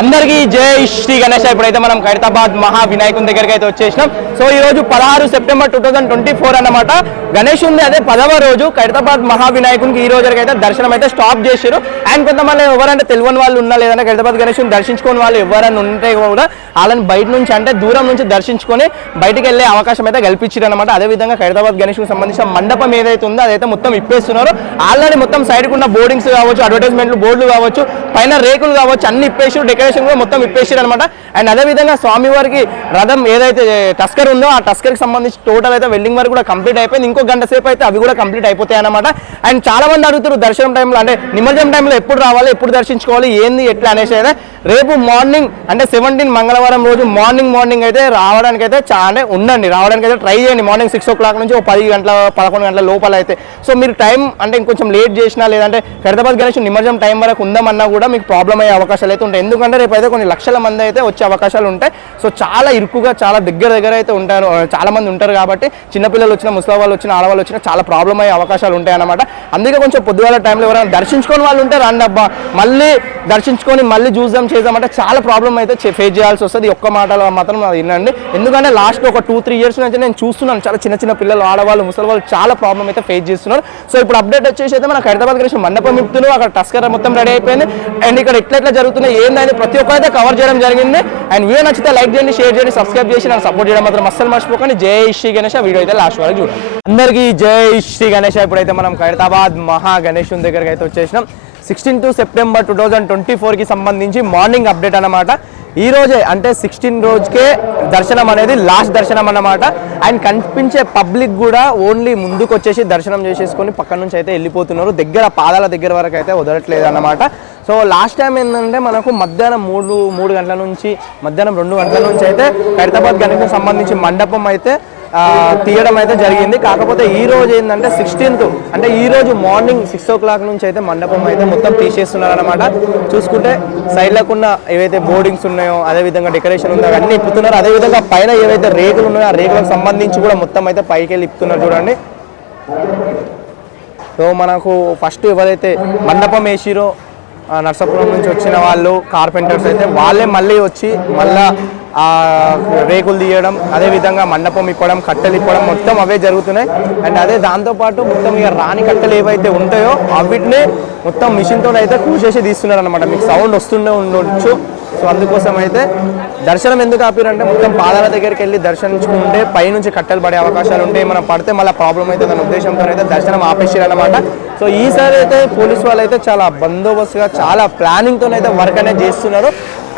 అందరికీ జై శ్రీ గణేష్. ఇప్పుడైతే మనం ఖైరతాబాద్ మహా వినాయకుని దగ్గరికి అయితే వచ్చేసినాం. సో ఈ రోజు పదహారు September two thousand twenty four అన్నమాట. గణేష్ ఉంది అదే పదవ రోజు ఖైరతాబాద్ మహా వినాయకునికి ఈ రోజు అయితే దర్శనం అయితే స్టాప్ చేశారు అండ్ కొంతమంది ఎవరంటే తెలియని వాళ్ళు ఉన్నా లేదంటే ఖైరతాబాద్ గణేష్ని దర్శించుకోని వాళ్ళు ఎవరైనా ఉంటే కూడా వాళ్ళని బయట నుంచి అంటే దూరం నుంచి దర్శించుకొని బయటికి వెళ్ళే అవకాశం అయితే కల్పించారు అనమాట అదే విధంగా ఖైరతాబాద్ గణేష్ సంబంధించిన మండపం ఏదైతే ఉందో అదైతే మొత్తం ఇప్పేస్తున్నారు. ఆల్రెడీ మొత్తం సైడ్ ఉన్న బోర్డింగ్స్ కావచ్చు అడ్వర్టైజ్మెంట్లు బోర్డులు కావచ్చు పైన రేకులు కావచ్చు అన్ని ఇప్పేసి డెకరేషన్ కూడా మొత్తం ఇప్పేసారు అనమాట అండ్ అదే విధంగా స్వామివారికి రథం ఏదైతే టస్కర్ ఉందో ఆ టస్కర్కి సంబంధించి టోటల్ అయితే వెల్డింగ్ వరకు కూడా కంప్లీట్ అయిపోయింది. ఇంకో గంట సేపు అయితే అవి కూడా కంప్లీట్ అయిపోతాయి అనమాట అండ్ చాలా మంది అడుగుతారు దర్శనం టైంలో అంటే నిమజ్జనం టైంలో ఎప్పుడు రావాలి ఎప్పుడు దర్శించుకోవాలి ఏంది ఎట్లా అనేసి అయితే రేపు మార్నింగ్ అంటే సెవెంటీన్ మంగళవారం రోజు మార్నింగ్ మార్నింగ్ అయితే రావడానికి అయితే చాలా అంటే ఉండండి రావడానికి అయితే ట్రై చేయండి. మార్నింగ్ సిక్స్ ఓ క్లాక్ నుంచి ఒక పది గంటల పదకొండు గంటల లోపల అయితే. సో మీరు టైం అంటే ఇంకొంచెం లేట్ చేసినా లేదంటే హైదరాబాద్ గణేష్ నిమజ్జనం టైం వరకు ఉందామన్నా కూడా మీకు ప్రాబ్లం అయ్యే అవకాశాలు అయితే ఉంటాయి. ఎందుకంటే రేపు అయితే కొన్ని లక్షల మంది అయితే వచ్చే అవకాశాలు ఉంటాయి. సో చాలా ఇరుకుగా చాలా దగ్గర దగ్గర అయితే ఉంటారు. చాలా మంది ఉంటారు కాబట్టి చిన్నపిల్లలు వచ్చిన ముసలి వాళ్ళు వచ్చిన ఆడవాళ్ళు వచ్చిన చాలా ప్రాబ్లం అయ్యే అవకాశాలు ఉంటాయి అన్నమాట అందుకే కొంచెం పొద్దుగాల టైంలో ఎవరైనా దర్శించుకొని వాళ్ళు ఉంటే రండి అబ్బా. మళ్ళీ దర్శించుకొని మళ్ళీ చూద్దాం చేద్దామంటే చాలా ప్రాబ్లం అయితే ఫేస్ చేయాల్సి వస్తుంది. ఒక్క మాటలో మాత్రం అది వినండి. ఎందుకంటే లాస్ట్ ఒక టూ త్రీ ఇయర్స్ నుంచి నేను చూస్తున్నాను. చాలా చిన్న చిన్న పిల్లలు ఆడవాళ్ళు ముసలి వాళ్ళు చాలా ప్రాబ్లం అయితే ఫేస్ చేస్తున్నారు. సో ఇప్పుడు అప్డేట్ వచ్చేసి అయితే మనకు హైదరాబాద్ గురించి మండపం ఇప్పుతున్నాం అక్కడ టస్కర్ మొత్తం రెడీ అయిపోయింది. అండ్ ఇక్కడ ఎట్లా ఎట్లా జరుగుతున్నాయి? ఏందని ప్రతి ఒక్కరైతే కవర్ చేయడం జరిగింది. అండ్ వీడియో నచ్చితే లైక్ చేయండి షేర్ చేయండి సబ్స్క్రైబ్ చేసి నన్ను సపోర్ట్ చేయడం మాత్రం అస్సలు మర్చిపోకండి. జై శ్రీ గణేష్. వీడియో అయితే లాస్ట్ వరకు చూడండి. అందరికీ జై శ్రీ గణేష్. ఇప్పుడైతే మనం ఖైరతాబాద్ మహా గణేష్ దగ్గరికి అయితే వచ్చేసినాం. Sixteen to September two thousand twenty ఫోర్కి సంబంధించి మార్నింగ్ అప్డేట్ అనమాట ఈ రోజే అంటే సిక్స్టీన్ రోజుకే దర్శనం అనేది లాస్ట్ దర్శనం అన్నమాట. అండ్ కనిపించే పబ్లిక్ కూడా ఓన్లీ ముందుకు వచ్చేసి దర్శనం చేసేసుకొని పక్కన నుంచి అయితే వెళ్ళిపోతున్నారు. దగ్గర పాదాల దగ్గర వరకు అయితే వదలట్లేదు అన్నమాట. సో లాస్ట్ టైం ఏంటంటే మనకు మధ్యాహ్నం మూడు మూడు గంటల నుంచి మధ్యాహ్నం రెండు గంటల నుంచి అయితే హైదరాబాద్ గణేష్ సంబంధించి మండపం అయితే తీయడం అయితే జరిగింది. కాకపోతే ఈ రోజు ఏంటంటే సిక్స్టీన్త్ అంటే ఈ రోజు మార్నింగ్ సిక్స్ ఓ క్లాక్ నుంచి అయితే మండపం అయితే మొత్తం తీసేస్తున్నారు అనమాట చూసుకుంటే సైడ్లకు ఉన్న ఏవైతే బోర్డింగ్స్ ఉన్నాయో అదే విధంగా డెకరేషన్ ఉందో అవన్నీ ఇప్పుతున్నారు. అదే విధంగా పైన ఏవైతే రేకులు ఉన్నాయో ఆ రేకులకు సంబంధించి కూడా మొత్తం అయితే పైకి వెళ్ళి ఇప్పుతున్నారు చూడండి. సో మనకు ఫస్ట్ ఎవరైతే మండపం వేసిరో నర్సాపురం నుంచి వచ్చిన వాళ్ళు కార్పెంటర్స్ అయితే వాళ్ళే మళ్ళీ వచ్చి మళ్ళా రేకులు తీయడం అదే విధంగా మండపం ఇప్పడం కట్టెలు ఇప్పడం మొత్తం అవే జరుగుతున్నాయి. అండ్ అదే దాంతోపాటు మొత్తం ఇక రాని కట్టెలు ఏవైతే ఉంటాయో అవిటిని మొత్తం మిషన్తో అయితే కూసేసి తీస్తున్నారు అనమాట మీకు సౌండ్ వస్తుండే ఉండొచ్చు. సో అందుకోసం అయితే దర్శనం ఎందుకు ఆపిరంటే మొత్తం పాదాల దగ్గరికి వెళ్ళి దర్శించుకుంటే పైనుంచి కట్టెలు పడే అవకాశాలు ఉంటాయి మనం పడితే మళ్ళీ ప్రాబ్లం అయితే దాని ఉద్దేశంతో అయితే దర్శనం ఆపేసారు సో ఈసారి అయితే పోలీస్ వాళ్ళు అయితే చాలా బందోబస్తుగా చాలా ప్లానింగ్తో అయితే వర్క్ అనేది చేస్తున్నారు.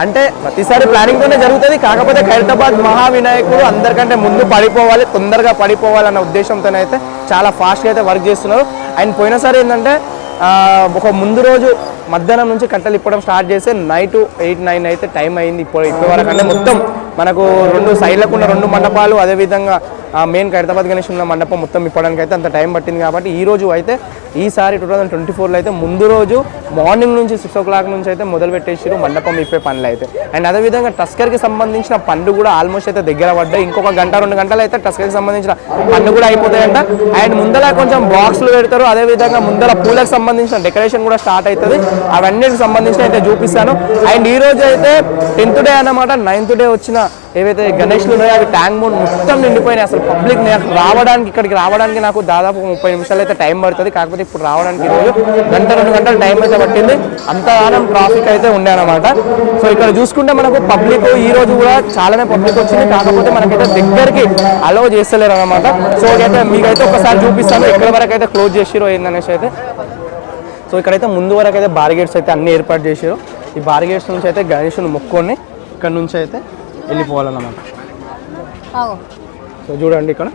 అంటే ప్రతిసారి ప్లానింగ్తోనే జరుగుతుంది కాకపోతే ఖైరతాబాద్ మహావినాయకుడు అందరికంటే ముందు పడిపోవాలి తొందరగా పడిపోవాలన్న ఉద్దేశంతో అయితే చాలా ఫాస్ట్గా అయితే వర్క్ చేస్తున్నారు. అండ్ పోయినసారి ఏంటంటే ఒక ముందు రోజు మధ్యాహ్నం నుంచి కట్టెలు ఇప్పడం స్టార్ట్ చేస్తే నైట్ ఎయిట్ నైన్ అయితే టైం అయింది. ఇప్పుడు ఇప్పటి వరకు అంటే మొత్తం మనకు రెండు సైడ్లకు ఉన్న రెండు మండపాలు అదేవిధంగా మెయిన్ హైదరాబాద్ గణేష్ ఉన్న మండపం మొత్తం ఇప్పడానికి అయితే అంత టైం పట్టింది కాబట్టి ఈ రోజు అయితే ఈసారి టూ థౌసండ్ ట్వంటీ ఫోర్లో అయితే ముందు రోజు మార్నింగ్ నుంచి సిక్స్ ఓ క్లాక్ నుంచి అయితే మొదలు పెట్టేసారు మండపం ఇప్పే పనులు అయితే. అండ్ అదేవిధంగా టస్కర్కి సంబంధించిన పండు కూడా ఆల్మోస్ట్ అయితే దగ్గర పడ్డాయి. ఇంకొక గంట రెండు గంటలు అయితే టస్కర్కి సంబంధించిన పండు కూడా అయిపోతాయంట. అండ్ ముందర కొంచెం బాక్స్లు పెడతారు. అదేవిధంగా ముందర పూలకు సంబంధించిన డెకరేషన్ కూడా స్టార్ట్ అవుతుంది అవన్నిటికి సంబంధించిన అయితే చూపిస్తాను. అండ్ ఈ రోజు అయితే టెన్త్ డే అన్నమాట. నైన్త్ డే వచ్చిన ఏవైతే గణేష్లు ఉన్నాయో అవి ట్యాంక్ మోడ్ మొత్తం నిండిపోయినాయి. అసలు పబ్లిక్ రావడానికి ఇక్కడికి రావడానికి నాకు దాదాపు ముప్పై నిమిషాలు అయితే టైం పడుతుంది. కాకపోతే ఇప్పుడు రావడానికి రోజు గంట రెండు గంటల టైం అయితే పట్టింది. అంతగానం ట్రాఫిక్ అయితే ఉండే అనమాట సో ఇక్కడ చూసుకుంటే మనకు పబ్లిక్ ఈ రోజు కూడా చాలానే పబ్లిక్ వచ్చింది. కాకపోతే మనకైతే దగ్గరికి అలౌ చేస్తలేరు అనమాట సో అయితే మీకైతే ఒకసారి చూపిస్తాను. ఎక్కడ వరకు అయితే క్లోజ్ చేసిరో ఏందనేసి అయితే. సో ఇక్కడైతే ముందు వరకు అయితే బారిగేట్స్ అయితే అన్ని ఏర్పాటు చేసారు ఈ బారిగేట్స్ నుంచి అయితే గణేషుని మొక్కొని ఇక్కడ నుంచి అయితే వెళ్ళిపోవాలన్నమాట. సో చూడండి ఇక్కడ.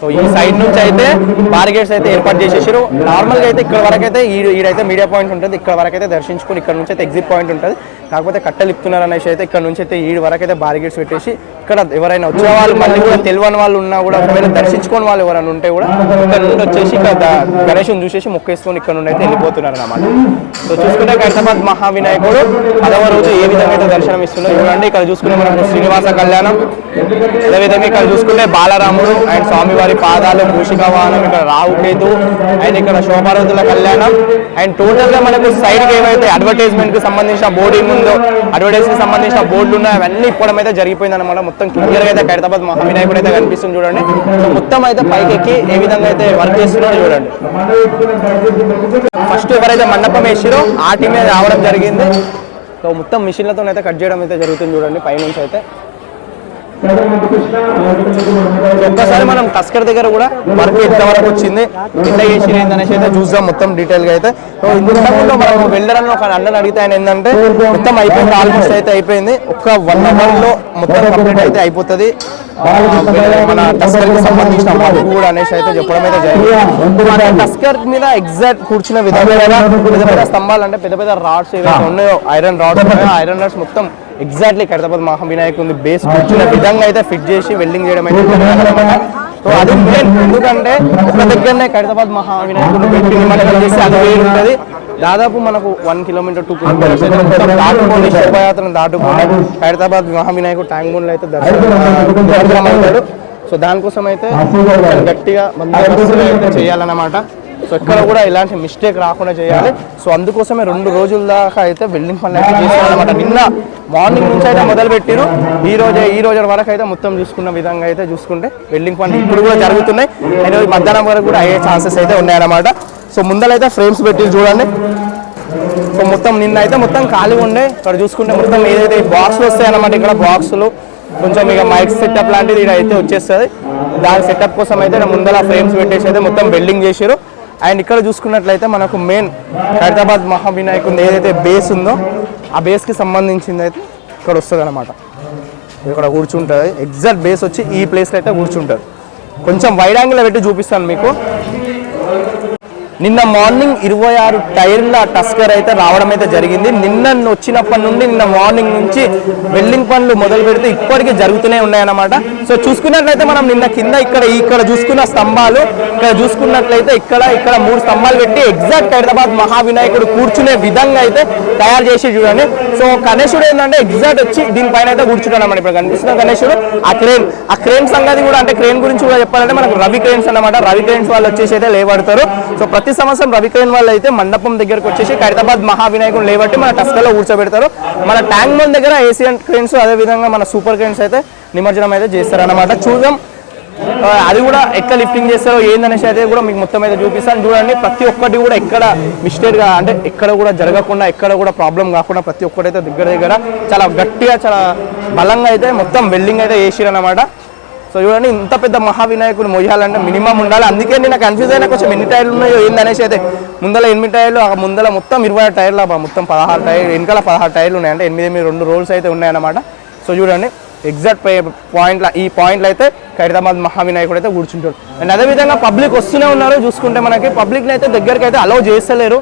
సో ఈ సైడ్ నుంచి అయితే బారిగేట్స్ అయితే ఏర్పాటు చేసేసారు. నార్మల్గా అయితే ఇక్కడ వరకు అయితే ఈ ఈడైతే మీడియా పాయింట్ ఉంటుంది. ఇక్కడ వరకు అయితే దర్శించుకుని ఇక్కడ నుంచి అయితే ఎగ్జిట్ పాయింట్ ఉంటుంది. కాకపోతే కట్టలు ఇస్తున్నారు అనేసి అయితే ఇక్కడ నుంచి అయితే ఈ వరకు అయితే బారిగేట్స్ పెట్టేసి ఇక్కడ ఎవరైనా వచ్చిన వాళ్ళు మళ్ళీ కూడా తెలియని వాళ్ళు ఉన్నా కూడా ఒకవేళ దర్శించుకోని వాళ్ళు ఎవరైనా ఉంటే కూడా ఇక్కడ నుండి వచ్చేసి ఇక్కడ ద- గణేషుని చూసేసి మొక్కేసుకొని ఇక్కడ నుండి అయితే వెళ్ళిపోతున్నారు అన్నమాట. సో చూసుకుంటే హైదరాబాద్ మహావినాయకుడు పదవ రోజు ఏ విధంగా అయితే దర్శనం ఇస్తున్నారు చూడండి. ఇక్కడ చూసుకుంటే మనకు శ్రీనివాస కళ్యాణం అదేవిధంగా ఇక్కడ చూసుకుంటే బాలరాముడు అండ్ స్వామివారి పాదాలు మూషిక వాహనం ఇక్కడ రావుకేతు అండ్ ఇక్కడ శోభారతుల కళ్యాణం. అండ్ టోటల్గా మనకు సైడ్కి ఏవైతే అడ్వర్టైజ్మెంట్కి సంబంధించిన బోర్డింగ్ ఉందో అడ్వర్టైజ్కి సంబంధించిన బోర్డులు ఉన్నాయి అవన్నీ ఇప్పడం అయితే జరిగిపోయింది అనమాట మొత్తం క్లియర్గా అయితే ఖైరతాబాద్ మహావినాయకుడు అయితే కనిపిస్తుంది చూడండి. మొత్తం అయితే పైకి ఎక్కి ఏ విధంగా అయితే వర్క్ చేస్తున్నారో చూడండి. ఫస్ట్ ఎవరైతే మండపం వేసిరో ఆ టీమే మీద రావడం జరిగింది. సో మొత్తం మిషన్లతో అయితే కట్ చేయడం అయితే జరుగుతుంది చూడండి పైనుంచి అయితే. ఒక్కసారి మనం టస్కర్ దగ్గర కూడా వర్క్ ఎంత వరకు వచ్చింది ఎట్లా చేసి అనేసి అయితే చూద్దాం మొత్తం డీటెయిల్గా అయితే. సో ఇంతకుముందు మనం వెళ్ళడానికి ఒక అన్నని అడిగితే ఆయన ఏంటంటే మొత్తం అయిపోయింది ఆల్మోస్ట్ అయితే అయిపోయింది. ఒక వన్ అవర్లో మొత్తం కంప్లీట్ అయితే అయిపోతుంది. మన టస్కర్కి సంబంధించిన వర్క్ కూడా అనేసి అయితే చెప్పడం అయితే జరిగింది. మన టస్కర్ మీద ఎగ్జాక్ట్ కూర్చున్న విధంగా పెద్ద పెద్ద స్తంభాలు అంటే పెద్ద పెద్ద రాడ్స్ ఏవైతే ఉన్నాయో ఐరన్ రాడ్స్ ఐరన్ రాడ్స్ మొత్తం ఎగ్జాక్ట్లీ కడతపతి మహావినాయకుని బేస్ కూర్చున్న విధంగా అయితే ఫిట్ చేసి వెల్డింగ్ చేయడం అయితే. సో అది మెయిన్ ఎందుకంటే ఒక దగ్గరనే ఖైరతాబాద్ మహావినాయకుడు పెట్టి నిమజ్జనం చేసి అది వేరు ఉంటుంది. దాదాపు మనకు వన్ కిలోమీటర్ టూ కిలోమీటర్స్ మొత్తం దాటుకొని శోభయాత్రను దాటుకొని ఖైరతాబాద్ మహావినాయకుడు ట్యాంక్ బండ్లో అయితే దర్శనం అవుతాడు. సో దానికోసం అయితే గట్టిగా అయితే చేయాలన్నమాట. సో ఎక్కడ కూడా ఇలాంటి మిస్టేక్ రాకుండా చేయాలి. సో అందుకోసమే రెండు రోజుల దాకా అయితే వెల్డింగ్ పనులు అయితే చేశారనమాట నిన్న మార్నింగ్ నుంచి అయితే మొదలు పెట్టిరు ఈ రోజే ఈ రోజు వరకు అయితే మొత్తం చూసుకున్న విధంగా అయితే చూసుకుంటే వెల్డింగ్ పనులు ఇప్పుడు కూడా జరుగుతున్నాయి. అండ్ మధ్యాహ్నం వరకు కూడా అయ్యే ఛాన్సెస్ అయితే ఉన్నాయన్నమాట. సో ముందలైతే ఫ్రేమ్స్ పెట్టి చూడండి. సో మొత్తం నిన్న అయితే మొత్తం ఖాళీగా ఉండే. ఇక్కడ చూసుకుంటే మొత్తం ఏదైతే బాక్స్లు వస్తాయి అన్నమాట ఇక్కడ బాక్సులు కొంచెం ఇక మైక్ సెటప్ లాంటిది ఇక్కడ అయితే వచ్చేస్తుంది. దాని సెటప్ కోసం అయితే ముందర ఫ్రేమ్స్ పెట్టేసి అయితే మొత్తం బిల్డింగ్ చేసారు. అండ్ ఇక్కడ చూసుకున్నట్లయితే మనకు మెయిన్ హైదరాబాద్ మహావినాయకుని ఏదైతే బేస్ ఉందో ఆ బేస్కి సంబంధించింది అయితే ఇక్కడ వస్తుంది అనమాట ఇక్కడ కూర్చుంటుంది. ఎగ్జాక్ట్ బేస్ వచ్చి ఈ ప్లేస్లో అయితే కూర్చుంటుంది. కొంచెం వైడ్ యాంగిల్ పెట్టి చూపిస్తాను మీకు. నిన్న మార్నింగ్ ఇరవై ఆరు టైర్ల టస్కర్ అయితే రావడం అయితే జరిగింది. నిన్న వచ్చినప్పటి నుండి నిన్న మార్నింగ్ నుంచి వెల్డింగ్ పనులు మొదలు పెడితే ఇప్పటికీ జరుగుతూనే ఉన్నాయన్నమాట. సో చూసుకున్నట్లయితే మనం నిన్న కింద ఇక్కడ ఇక్కడ చూసుకున్న స్తంభాలు ఇక్కడ చూసుకున్నట్లయితే ఇక్కడ ఇక్కడ మూడు స్తంభాలు పెట్టి ఎగ్జాక్ట్ హైదరాబాద్ మహావినాయకుడు కూర్చునే విధంగా అయితే తయారు చేసి చూడండి. సో గణేశుడు ఏంటంటే ఎగ్జాక్ట్ వచ్చి దీనిపైన అయితే కూర్చున్నాడు అన్నమాట ఇప్పుడు కనిపిస్తున్న గణేశుడు. ఆ క్రేన్ ఆ క్రేన్ సంగతి కూడా అంటే క్రేన్ గురించి కూడా చెప్పాలంటే మనకు రవి క్రేన్స్ అన్నమాట. రవి క్రేన్స్ వాళ్ళు వచ్చేసి అయితే లేబడతారు సో ప్రతి సంవత్సరం రవి వాళ్ళు అయితే మండపం దగ్గరకు వచ్చేసి ఖైరతాబాద్ మహావినాయకుడు లేబట్టి మన టస్కలో కూర్చోబెడతారు. మన ట్యాంక్ బండ్ దగ్గర ఏసియన్ క్రేన్స్ అదే విధంగా మన సూపర్ క్రేన్స్ అయితే నిమజ్జనం అయితే చేస్తారన్నమాట. చూద్దాం. అది కూడా ఎట్లా లిఫ్టింగ్ చేస్తారో ఏందనేసి అయితే కూడా మీకు మొత్తం అయితే చూపిస్తాను. చూడండి ప్రతి ఒక్కటి కూడా ఎక్కడ మిస్టేక్గా అంటే ఎక్కడ కూడా జరగకుండా ఎక్కడ కూడా ప్రాబ్లం కాకుండా ప్రతి ఒక్కటి అయితే దగ్గర దగ్గర చాలా గట్టిగా చాలా బలంగా అయితే మొత్తం వెల్డింగ్ అయితే వేసిరన్నమాట సో చూడండి ఇంత పెద్ద మహావినాయకుడు మొయ్యాలంటే మినిమం ఉండాలి. అందుకే నేను కన్ఫ్యూజ్ అయినా కొంచెం ఎన్ని టైర్లు ఉన్నాయో ఏందనేసి అయితే ముందల ఎనిమిది టైర్లు ఆ ముందల మొత్తం ఇరవై టైర్లు మొత్తం పదహారు టైర్ వెనకాల పదహారు టైర్లు ఉన్నాయి. అంటే ఎనిమిది ఎనిమిది రెండు రోల్స్ అయితే ఉన్నాయన్నమాట. సో చూడండి ఎగ్జాక్ట్ పాయింట్ల ఈ పాయింట్లు అయితే ఖైరతాబాద్ మహావినాయకుడు అయితే కూర్చుంటాడు. అండ్ అదేవిధంగా పబ్లిక్ వస్తూనే ఉన్నారు. చూసుకుంటే మనకి పబ్లిక్ని అయితే దగ్గరికి అయితే అలౌ చేస్తలేరు.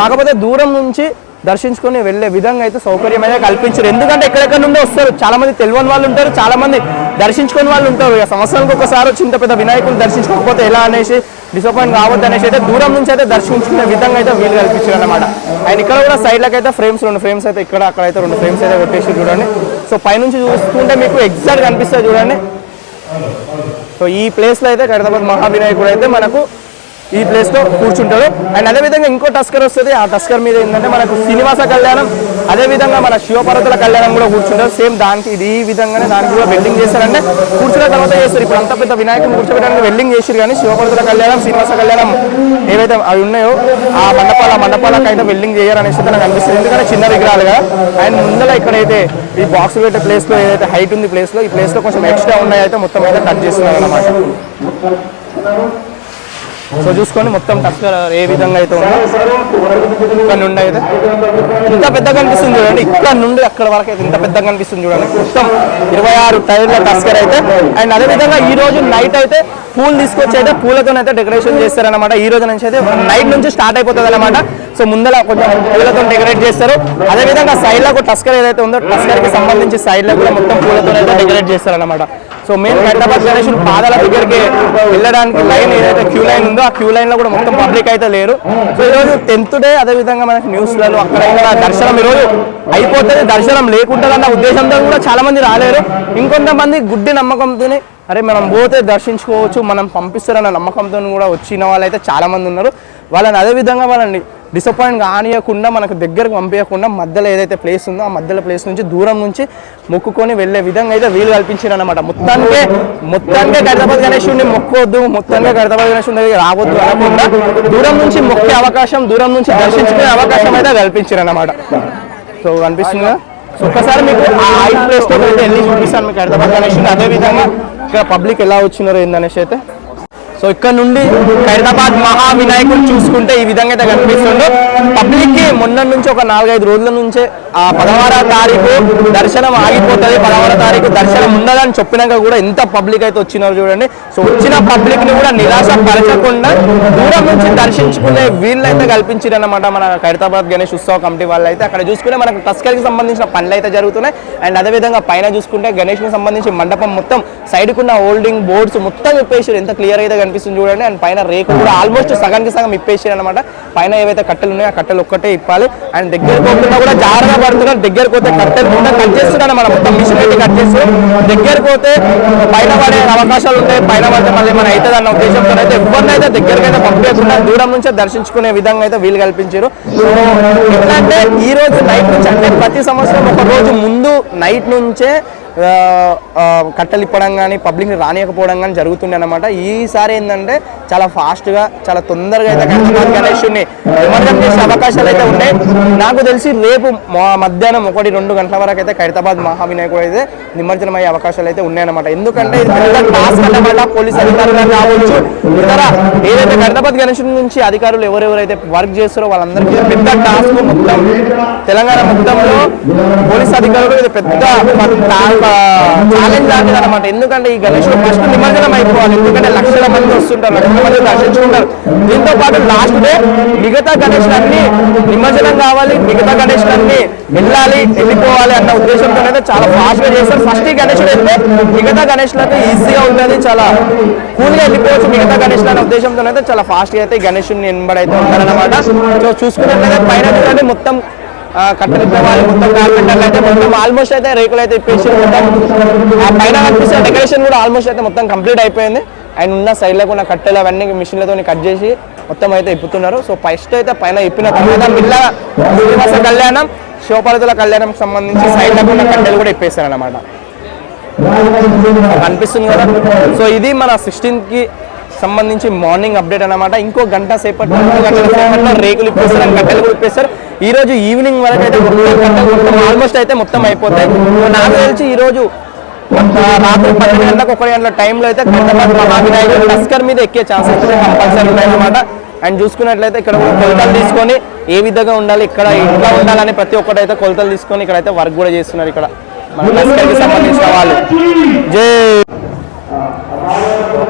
కాకపోతే దూరం నుంచి దర్శించుకొని వెళ్ళే విధంగా అయితే సౌకర్యం అయితే కల్పించారు. ఎందుకంటే ఎక్కడెక్కడ నుండి వస్తారు. చాలా మంది తెలియని వాళ్ళు ఉంటారు చాలా మంది దర్శించుకుని వాళ్ళు ఉంటారు. ఇక సంవత్సరానికి ఒకసారి వచ్చి ఇంత పెద్ద వినాయకుని దర్శించుకోకపోతే ఎలా అనేసి డిసప్పాయింట్ కావద్దు అనేసి అయితే దూరం నుంచి అయితే దర్శించుకునే విధంగా అయితే వీలు కల్పించారు అనమాట అండ్ ఇక్కడ కూడా సైడ్ లకి అయితే ఫ్రేమ్స్ రెండు ఫ్రేమ్స్ అయితే ఇక్కడ అక్కడ అయితే రెండు ఫ్రేమ్స్ అయితే కొట్టేసి చూడండి. సో పైనుంచి చూస్తుంటే మీకు ఎగ్జాక్ట్ కనిపిస్తుంది చూడండి. సో ఈ ప్లేస్లో అయితే హైదరాబాద్ మహావినాయకుడు అయితే మనకు ఈ ప్లేస్లో కూర్చుంటాడు. అండ్ అదే విధంగా ఇంకో టస్కర్ వస్తుంది. ఆ టస్కర్ మీద ఏంటంటే మనకు శ్రీనివాస కళ్యాణం అదే విధంగా మన శివపర్వతుల కళ్యాణం కూడా కూర్చుంటారు. సేమ్ దానికి ఇది ఈ విధంగానే దానికి కూడా వెల్డింగ్ చేస్తారంటే కూర్చున్న తర్వాత చేస్తారు. ఇప్పుడు అంత పెద్ద వినాయకుని కూర్చోబెట్టడానికి వెల్డింగ్ చేసారు కానీ శివపర్వతుల కళ్యాణం శ్రీనివాస కళ్యాణం ఏవైతే అవి ఉన్నాయో ఆ మండపాల ఆ మండపాలకు అయితే వెల్డింగ్ చేయాలనేసి నాకు అనిపిస్తుంది. ఎందుకంటే చిన్న విగ్రహాలుగా. అండ్ ముందర ఇక్కడైతే ఈ బాక్స్ పెట్టే ప్లేస్లో ఏదైతే హైట్ ఉంది ప్లేస్లో ఈ ప్లేస్లో కొంచెం ఎక్స్ట్రా ఉన్నాయి అయితే మొత్తం అయితే కట్ చేస్తున్నారు అన్నమాట సో చూసుకొని మొత్తం టస్కర్ ఏ విధంగా అయితే ఉందో ఇక్కడ నుండి అయితే. ఇంత పెద్దగా కనిపిస్తుంది చూడండి. ఇక్కడ నుండి అక్కడ వరకు అయితే ఇంత పెద్దగా కనిపిస్తుంది చూడండి. మొత్తం ఇరవై ఆరు టైర్ల టస్కర్ అయితే. అండ్ అదే విధంగా ఈ రోజు నైట్ అయితే పూలు తీసుకొచ్చి అయితే పూలతో అయితే డెకరేషన్ చేస్తారనమాట ఈ రోజు నుంచి అయితే నైట్ నుంచి స్టార్ట్ అయిపోతుంది అనమాట సో ముందర కొంచెం పూలతో డెకరేట్ చేస్తారు. అదే విధంగా సైడ్లో టస్కర్ ఏదైతే ఉందో టస్కర్కి సంబంధించి సైడ్లో కూడా మొత్తం పూలతో అయితే డెకరేట్ చేస్తారనమాట సో మెయిన్ హైదరాబాద్ గణేష్ పాదాల దగ్గరికి వెళ్ళడానికి లైన్ ఏదైతే క్యూ లైన్ ఉందో ఆ క్యూ లైన్లో కూడా మొత్తం పబ్లిక్ అయితే లేరు. సో ఈ రోజు టెన్త్ డే అదే విధంగా మనకి న్యూస్లలో అక్కడ ఇక్కడ దర్శనం ఈరోజు అయిపోతుంది. దర్శనం లేకుంటుందన్న ఉద్దేశంతో కూడా చాలా మంది రాలేరు. ఇంకొంతమంది గుడ్డి నమ్మకంతోనే అరే మనం పోతే దర్శించుకోవచ్చు మనం పంపిస్తారన్న నమ్మకంతో కూడా వచ్చిన వాళ్ళైతే చాలా మంది ఉన్నారు. వాళ్ళని అదే విధంగా వాళ్ళని డిసప్పాయింట్ కానియకుండా మనకు దగ్గరకు పంపించకుండా మధ్యలో ఏదైతే ప్లేస్ ఉందో ఆ మధ్యలో ప్లేస్ నుంచి దూరం నుంచి మొక్కుకొని వెళ్ళే విధంగా అయితే వీలు కల్పించారు అనమాట మొత్తానికే మొత్తానికే హైదరాబాద్ గణేశుడిని మొక్కోవద్దు మొత్తానికే హైదరాబాద్ గణేశుడి దగ్గరికి రావద్దు అనకుండా దూరం నుంచి మొక్కే అవకాశం దూరం నుంచి దర్శించుకునే అవకాశం అయితే కల్పించారు అనమాట సో అనిపిస్తుందా సో ఒక్కసారి మీకు ఆ ప్లేస్ అయితే వెళ్ళి చూపిస్తాను మీకు హైదరాబాద్ గణేష్ అదే విధంగా ఇక్కడ పబ్లిక్ ఎలా వచ్చినారో ఏందనేసి అయితే. సో ఇక్కడ నుండి ఖైరతాబాద్ మహా వినాయకుడు చూసుకుంటే ఈ విధంగా అయితే కనిపిస్తుంది పబ్లిక్కి మొన్న నుంచి ఒక నాలుగైదు రోజుల నుంచే ఆ పదహారవ తారీఖు దర్శనం ఆగిపోతుంది. పదహారవ తారీఖు దర్శనం ఉండదని చెప్పినాక కూడా ఎంత పబ్లిక్ అయితే వచ్చినారో చూడండి. సో వచ్చిన పబ్లిక్ని కూడా నిరాశ పరచకుండా దూరం నుంచి దర్శించుకునే వీళ్ళైతే కల్పించారన్నమాట మన ఖైరతాబాద్ గణేష్ ఉత్సవ కమిటీ వాళ్ళు అయితే అక్కడ చూసుకుంటే మనకు టస్కర్కి సంబంధించిన పనులు అయితే జరుగుతున్నాయి. అండ్ అదేవిధంగా పైన చూసుకుంటే గణేష్కి సంబంధించి మండపం మొత్తం సైడ్కు ఉన్న హోల్డింగ్ బోర్డ్స్ మొత్తం చెప్పేసి ఎంత క్లియర్ అయితే కనిపిస్తుంది చూడండి. అండ్ పైన రేకు కూడా ఆల్మోస్ట్ సగానికి సగం ఇప్పేసారు అనమాట పైన ఏవైతే కట్టెలు ఉన్నాయో ఆ కట్టెలు ఒక్కటే ఇప్పాలి. అండ్ దగ్గరకు పోతున్నా కూడా జాగ్రత్త పడుతున్నారు. దగ్గరకు పోతే కట్టెలు కూడా కట్ చేస్తున్నాను మనం మొత్తం మిషన్ పెట్టి కట్ చేస్తున్నాం దగ్గరకు పోతే పైన పడే అవకాశాలు ఉంటాయి. పైన పడితే మళ్ళీ మన అవుతుంది అన్న ఉద్దేశంతో అయితే ఎవరినైతే దగ్గరికి అయితే పంపించకుండా దూరం నుంచే దర్శించుకునే విధంగా అయితే వీలు కల్పించారు. ఎట్లా అంటే ఈ రోజు నైట్ నుంచి అంటే ప్రతి సంవత్సరం ఒక రోజు ముందు నైట్ నుంచే కట్టలు ఇప్పడం కానీ పబ్లిక్ని రానియకపోవడం కానీ జరుగుతుండే అనమాట ఈసారి ఏంటంటే చాలా ఫాస్ట్గా చాలా తొందరగా అయితే హైదరాబాద్ గణేషుని నిమజ్జనం చేసే అవకాశాలు అయితే ఉన్నాయి నాకు తెలిసి రేపు మధ్యాహ్నం ఒకటి రెండు గంటల వరకు అయితే ఖైరతాబాద్ మహావినాయకుడు అయితే నిమజ్జనం అయ్యే అవకాశాలు అయితే ఉన్నాయన్నమాట ఎందుకంటే ఇది టాస్క్ అన్నమాట. పోలీస్ అధికారులు కావచ్చు ఇతర ఏదైతే ఖైరతాబాద్ గణేషుడి నుంచి అధికారులు ఎవరెవరైతే వర్క్ చేస్తారో వాళ్ళందరికీ పెద్ద టాస్క్ మొత్తం. తెలంగాణ మొత్తంలో పోలీస్ అధికారులు ఇది పెద్ద ఛాలెంజ్ లాంటిది అనమాట ఎందుకంటే ఈ గణేషుడు ఫస్ట్ నిమజ్జనం అయిపోవాలి. ఎందుకంటే లక్షల మంది వస్తుంటారు లక్షల మంది దర్శించుకుంటారు. దీంతో పాటు లాస్ట్ డే మిగతా గణేషులన్నీ నిమజ్జనం కావాలి మిగతా గణేషులన్నీ వెళ్ళాలి వెళ్ళిపోవాలి అన్న ఉద్దేశంతో అయితే చాలా ఫాస్ట్గా చేస్తారు. ఫస్ట్ ఈ గణేషుడు అయితే మిగతా గణేషులకు ఈజీగా ఉంటుంది చాలా కూల్గా వెళ్ళిపోవచ్చు మిగతా గణేషులు అనే ఉద్దేశంతో అయితే చాలా ఫాస్ట్గా అయితే గణేషుని వెంబడి అయితే ఉంటారన్నమాట. సో చూసుకున్నట్లయితే పైన మొత్తం ఆ, కట్టెలు మొత్తం కార్పెంటర్లు అయితే మొత్తం ఆల్మోస్ట్ అయితే రేకులు అయితే ఇప్పేసి మొత్తం. ఆ పైన కనిపిస్తున్న డెకరేషన్ కూడా ఆల్మోస్ట్ అయితే మొత్తం కంప్లీట్ అయిపోయింది. అండ్ ఉన్న సైడ్లో ఉన్న కట్టెలు అవన్నీ మిషన్లతో కట్ చేసి మొత్తం అయితే ఇప్పుతున్నారు. సో ఫస్ట్ అయితే పైన ఇప్పిన తర్వాత మిల్ల శ్రీనివాస కళ్యాణం శివపార్వతుల కళ్యాణం సంబంధించి సైడ్లో ఉన్న కట్టెలు కూడా ఇప్పేశారు అనమాట కనిపిస్తుంది కదా? సో ఇది మన 16th కి సంబంధించి మార్నింగ్ అప్డేట్ అనమాట ఇంకో గంట సేపటి రెండు గంటల సేపట్లో రేకులు ఇప్పేస్తారు and కట్టెలు కూడా ఇప్పేస్తారు. ఈ రోజు ఈవినింగ్ వరకు అయితే మొత్తం ఆల్మోస్ట్ అయితే మొత్తం అయిపోతాయి. నాకు తెలిసి ఈ రోజు రాత్రి పన్నెండు గంటలకు ఒకటి గంటల టైంలో అయితే ఖైరతాబాద్ మహావినాయకుడు టస్కర్ మీద ఎక్కే ఛాన్సెస్ కంపల్సరీ ఉన్నాయన్నమాట అండ్ చూసుకున్నట్లయితే ఇక్కడ కొలతలు తీసుకొని ఏ విధంగా ఉండాలి ఇక్కడ ఎట్లా ఉండాలని ప్రతి ఒక్కటి అయితే కొలతలు తీసుకొని ఇక్కడ అయితే వర్క్ కూడా చేస్తున్నారు ఇక్కడ. మన టస్కర్కి సంబంధించిన వాళ్ళు. జై!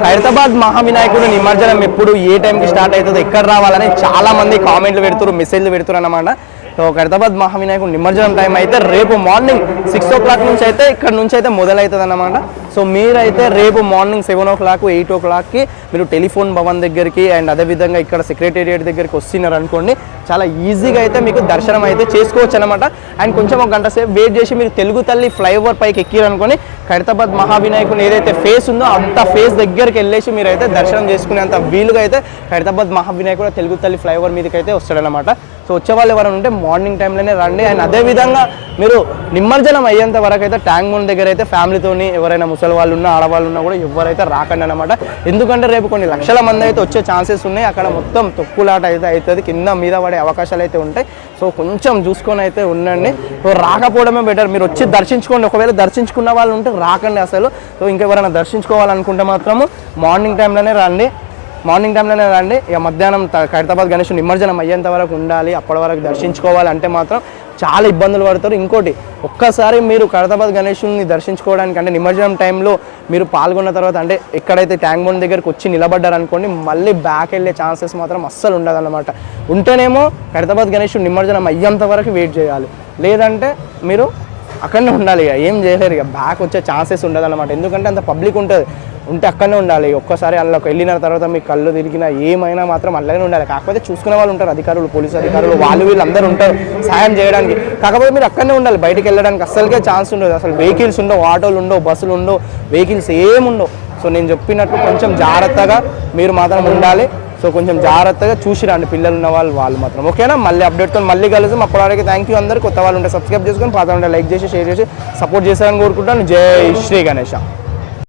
హైదరాబాద్ మహావినాయకుడు నిమజ్జనం ఎప్పుడు ఏ టైంకి స్టార్ట్ అవుతుంది ఎక్కడ రావాలని చాలా మంది కామెంట్లు పెడుతున్నారు మెసేజ్లు పెడుతున్నారు అన్నమాట. సో ఖైరతాబాద్ మహావినాయకుడు నిమజ్జనం టైం అయితే రేపు మార్నింగ్ సిక్స్ ఓ క్లాక్ నుంచి అయితే ఇక్కడ నుంచి అయితే మొదలవుతుంది అన్నమాట. సో మీరైతే రేపు morning seven o'clock eight ఓ క్లాక్కి మీరు టెలిఫోన్ భవన్ దగ్గరికి అండ్ అదేవిధంగా ఇక్కడ సెక్రటేరియట్ దగ్గరికి వస్తున్నారు అనుకోండి చాలా ఈజీగా అయితే మీకు దర్శనం అయితే చేసుకోవచ్చు అనమాట అండ్ కొంచెం ఒక గంట సేపు వెయిట్ చేసి మీరు తెలుగు తల్లి ఫ్లైఓవర్ పైకి ఎక్కిరనుకొని ఖైరతాబాద్ మహావినాయకుని ఏదైతే ఫేస్ ఉందో అంత ఫేస్ దగ్గరికి వెళ్ళేసి మీరు అయితే దర్శనం చేసుకునేంత వీలుగా అయితే ఖైరతాబాద్ మహావినాయకుడు తెలుగు తల్లి ఫ్లైఓవర్ మీదకి అయితే వస్తాడనమాట సో వచ్చే వాళ్ళు ఎవరైనా ఉంటే మార్నింగ్ టైంలోనే రండి. అండ్ అదే విధంగా మీరు నిమజ్జనం అయ్యేంత వరకు అయితే ట్యాంక్ మూన్ దగ్గర అయితే ఫ్యామిలీతోని ఎవరైనా ముసలి వాళ్ళు ఉన్నా ఆడవాళ్ళు ఉన్నా కూడా ఎవరైతే రాకండి అనమాట ఎందుకంటే రేపు కొన్ని లక్షల మంది అయితే వచ్చే ఛాన్సెస్ ఉన్నాయి. అక్కడ మొత్తం తొక్కులాట అయితే అవుతుంది. కింద మీద పడే అవకాశాలు అయితే ఉంటాయి. సో కొంచెం చూసుకొని అయితే ఉండండి. సో రాకపోవడమే బెటర్ మీరు వచ్చి దర్శించుకోండి. ఒకవేళ దర్శించుకున్న వాళ్ళు ఉంటే రాకండి అసలు. సో ఇంకెవరైనా దర్శించుకోవాలనుకుంటే మాత్రము మార్నింగ్ టైంలోనే రండి. మార్నింగ్ టైంలోనే రండి. ఇక మధ్యాహ్నం ఖైరతాబాద్ గణేష్ నిమజ్జనం అయ్యేంత వరకు ఉండాలి. అప్పటి వరకు దర్శించుకోవాలంటే మాత్రం చాలా ఇబ్బందులు పడతారు. ఇంకోటి ఒక్కసారి మీరు ఖైరతాబాద్ గణేషుని దర్శించుకోవడానికి అంటే నిమజ్జనం టైంలో మీరు పాల్గొన్న తర్వాత అంటే ఎక్కడైతే ట్యాంక్ బండ్ దగ్గరకు వచ్చి నిలబడ్డారు అనుకోండి మళ్ళీ బ్యాక్ వెళ్ళే ఛాన్సెస్ మాత్రం అస్సలు ఉండదన్నమాట. ఉంటేనేమో ఖైరతాబాద్ గణేషుడు నిమజ్జనం అయ్యేంత వరకు వెయిట్ చేయాలి. లేదంటే మీరు అక్కడనే ఉండాలి. ఇక ఏం చేయలేరు. ఇక బ్యాక్ వచ్చే ఛాన్సెస్ ఉండదు అనమాట ఎందుకంటే అంత పబ్లిక్ ఉంటుంది. ఉంటే అక్కడనే ఉండాలి. ఒక్కసారి అందులోకి వెళ్ళిన తర్వాత మీ కళ్ళు తిరిగినా ఏమైనా మాత్రం అలాగే ఉండాలి. కాకపోతే చూసుకునే వాళ్ళు ఉంటారు అధికారులు పోలీసు అధికారులు వాళ్ళు వీళ్ళు అందరూ ఉంటారు సాయం చేయడానికి. కాకపోతే మీరు అక్కడనే ఉండాలి. బయటికి వెళ్ళడానికి అస్సలకే ఛాన్స్ ఉండదు. అసలు వెహికల్స్ ఉండవు ఆటోలు ఉండవు బస్సులు ఉండవు వెహికల్స్ ఏముండవు సో నేను చెప్పినట్టు కొంచెం జాగ్రత్తగా మీరు మాత్రం ఉండాలి. సో కొంచెం జాగ్రత్తగా చూసి రండి. పిల్లలు ఉన్న వాళ్ళు వాళ్ళు మాత్రం. ఓకేనా? మళ్ళీ అప్డేట్తో మళ్ళీ కలుద్దాం. అప్పటివరకు థ్యాంక్ యూ అందరు. కొత్త వాళ్ళు ఉంటే సబ్స్క్రైబ్ చేసుకొని పాత ఉంటే లైక్ చేసి షేర్ చేసి సపోర్ట్ చేశారని కోరుకుంటాను జై శ్రీ గణేష.